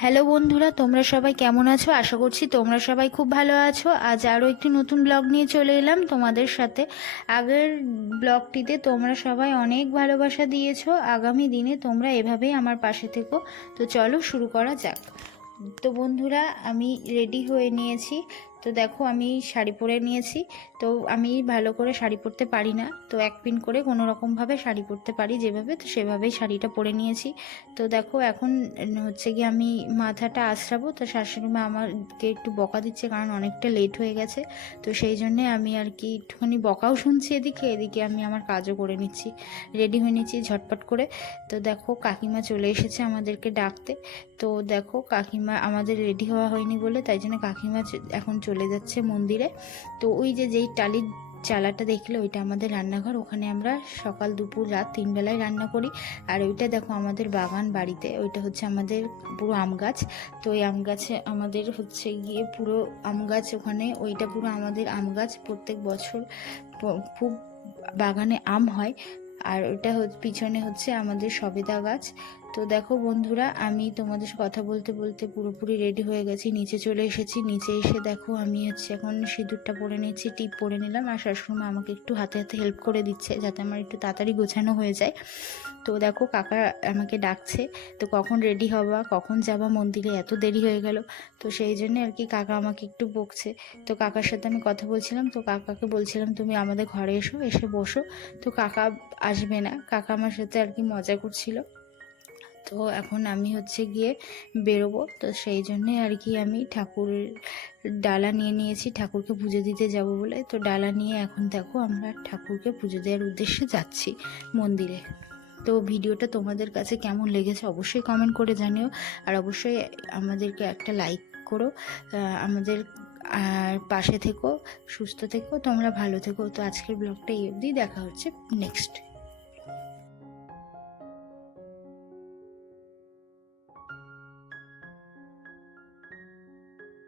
Hello বন্ধুরা, তোমরা সবাই কেমন আছো? আশা করছি তোমরা সবাই খুব ভালো আছো। আজ আরও একটি নতুন ব্লগ নিয়ে চলে এলাম তোমাদের সাথে। আগের ব্লগটিতে তোমরা সবাই অনেক ভালোবাসা দিয়েছো। আগামী দিনে তোমরা এভাবেই আমার পাশে থেকো। তো চলো শুরু করা যাক। তো বন্ধুরা, আমি রেডি হয়ে নিয়েছি। তো দেখো, আমি শাড়ি পরে নিয়েছি। তো আমি ভালো করে শাড়ি পরতে পারি না, তো এক পিন করে কোনো রকমভাবে শাড়ি পরতে পারি যেভাবে, তো সেভাবেই শাড়িটা পরে নিয়েছি। তো দেখো, এখন হচ্ছে কি আমি মাথাটা আঁচড়াবো। তো শাশুড়ি মা আমাকে একটু বকা দিচ্ছে, কারণ অনেকটা লেট হয়ে গেছে। তো সেই জন্যে আমি আর কি একটুখানি বকাও শুনছি, এদিকে এদিকে আমি আমার কাজও করে নিচ্ছি। রেডি হয়ে নিচ্ছি ঝটপট করে। তো দেখো, কাকিমা চলে এসেছে আমাদেরকে ডাকতে। তো দেখো, কাকিমা আমাদের রেডি হওয়া হয়নি বলে, তাই জন্য কাকিমা এখন চলে যাচ্ছে মন্দিরে। তো ওই যেই টালির চালাটা দেখলে, ওইটা আমাদের রান্নাঘর। ওখানে আমরা সকাল দুপুর রাত 3 বেলায় রান্না করি। আর ওইটা দেখো আমাদের বাগান বাড়িতে, ওইটা হচ্ছে আমাদের পুরো আম গাছ। তো ওই আম গাছে আমাদের হচ্ছে গিয়ে পুরো আম গাছ, ওখানে ওইটা পুরো আমাদের আম গাছ। প্রত্যেক বছর খুব বাগানে আম হয়। আর ওটা পিছনে হচ্ছে আমাদের সবেদা গাছ। তো দেখো বন্ধুরা, আমি তোমাদের কথা বলতে বলতে পুরোপুরি রেডি হয়ে গেছি, নিচে চলে এসেছি। নিচে এসে দেখো, আমি হচ্ছে এখন সিঁদুরটা পরে নিচ্ছি, টিপ পরে নিলাম। আর শাশুড়ি মা আমাকে একটু হাতে হাতে হেল্প করে দিচ্ছে, যাতে আমার একটু তাড়াতাড়ি গোছানো হয়ে যায়। তো দেখো, কাকা আমাকে ডাকছে। তো কখন রেডি হবা, কখন যাবা মন্দিরে, এত দেরি হয়ে গেল। তো সেই জন্য আর কি কাকা আমাকে একটু বকছে। তো কাকার সাথে আমি কথা বলছিলাম। তো কাকাকে বলছিলাম, তুমি আমাদের ঘরে এসো, এসে বসো। তো কাকা আসবে না, কাকা আমার সাথে আর কি মজা করছিল। তো এখন আমি হচ্ছে গিয়ে বেরোবো। তো সেই জন্যে আর কি আমি ঠাকুরের ডালা নিয়ে নিয়েছি, ঠাকুরকে পুজো দিতে যাব বলে। তো ডালা নিয়ে এখন দেখো আমরা ঠাকুরকে পুজো দেওয়ার উদ্দেশ্যে যাচ্ছি মন্দিরে। তো ভিডিওটা তোমাদের কাছে কেমন লেগেছে অবশ্যই কমেন্ট করে জানিও। আর অবশ্যই আমাদেরকে একটা লাইক করো। আমাদের আর পাশে থেকো, সুস্থ থেকো, তোমরা ভালো থেকো। তো আজকের ব্লগটা এই অবধি, দেখা হচ্ছে নেক্সট।